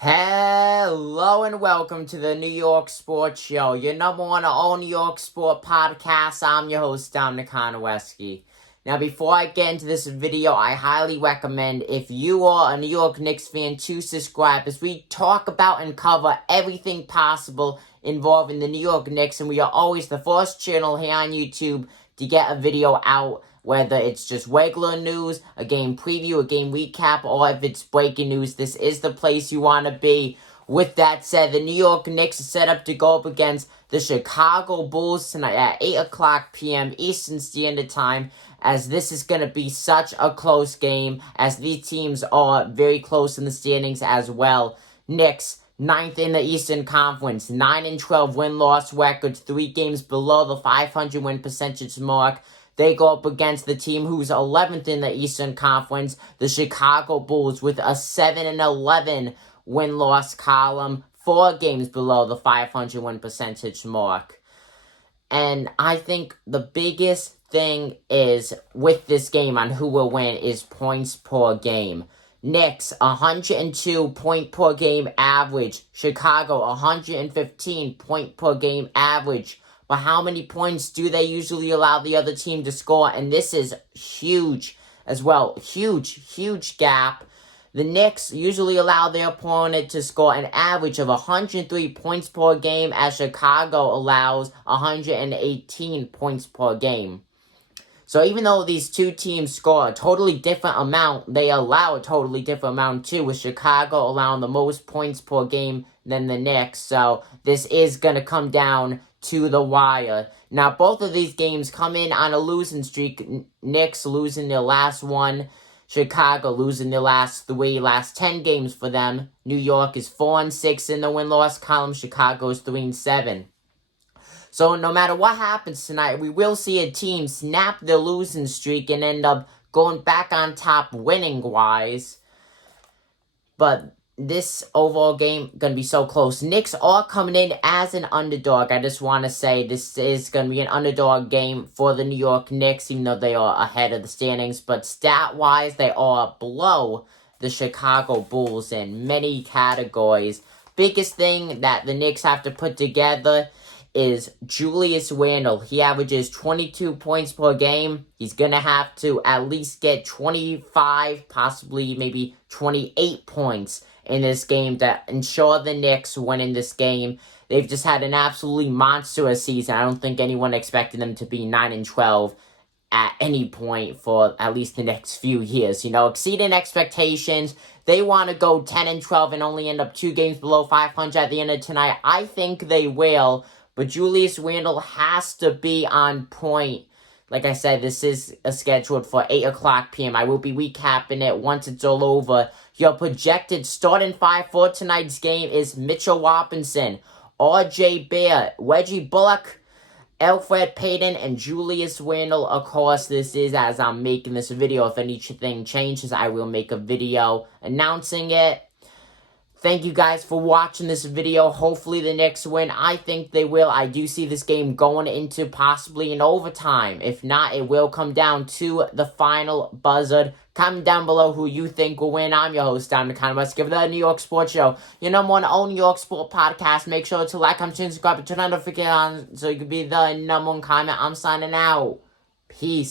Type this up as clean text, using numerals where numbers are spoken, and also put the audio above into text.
Hello and welcome to the New York Sports Show, your number one all New York sport podcast. I'm your host, Dominic Konowski. Now, before I get into this video, I highly recommend, if you are a New York Knicks fan, to subscribe as we talk about and cover everything possible involving the New York Knicks, and we are always the first channel here on YouTube to get a video out, whether it's just regular news, a game preview, a game recap, or if it's breaking news. This is the place you want to be. With that said, the New York Knicks are set up to go up against the Chicago Bulls tonight at 8 o'clock p.m. Eastern Standard Time, as this is going to be such a close game, as these teams are very close in the standings as well. Knicks, 9th in the Eastern Conference, 9-12 win-loss record, 3 games below the 500 win percentage mark. They go up against the team who's 11th in the Eastern Conference, the Chicago Bulls, with a 7-11 win-loss column, 4 games below the 500 win percentage mark. And I think the biggest thing is, with this game on who will win, is points per game. Knicks, 102 point per game average. Chicago, 115 point per game average. But how many points do they usually allow the other team to score? And this is huge as well. Huge gap. The Knicks usually allow their opponent to score an average of 103 points per game, as Chicago allows 118 points per game. So even though these two teams score a totally different amount, they allow a totally different amount too, with Chicago allowing the most points per game than the Knicks. So this is going to come down to the wire. Now, both of these games come in on a losing streak. Knicks losing their last one. Chicago losing their last 10 games for them. New York is 4-6 in the win-loss column. Chicago is 3-7. So no matter what happens tonight, we will see a team snap their losing streak and end up going back on top winning-wise. But this overall game going to be so close. Knicks are coming in as an underdog. I just want to say this is going to be an underdog game for the New York Knicks, even though they are ahead of the standings. But stat-wise, they are below the Chicago Bulls in many categories. Biggest thing that the Knicks have to put together is Julius Randle. He averages 22 points per game. He's going to have to at least get 25, possibly maybe 28 points in this game to ensure the Knicks win in this game. They've just had an absolutely monstrous season. I don't think anyone expected them to be 9-12 at any point for at least the next few years. You know, exceeding expectations. They want to go 10-12 and only end up 2 games below 500 at the end of tonight. I think they will. But Julius Randle has to be on point. Like I said, this is scheduled for 8 o'clock p.m. I will be recapping it once it's all over. Your projected starting 5 for tonight's game is Mitchell Robinson, R.J. Barrett, Reggie Bullock, Elfrid Payton, and Julius Randle. Of course, this is as I'm making this video. If anything changes, I will make a video announcing it. Thank you guys for watching this video. Hopefully the Knicks win. I think they will. I do see this game going into possibly an overtime. If not, it will come down to the final buzzer. Comment down below who you think will win. I'm your host, Dominic Konowski, give the New York Sports Show, your number one all New York sport podcast. Make sure to like, comment, subscribe, and turn on notifications so you can be the number one comment. I'm signing out. Peace.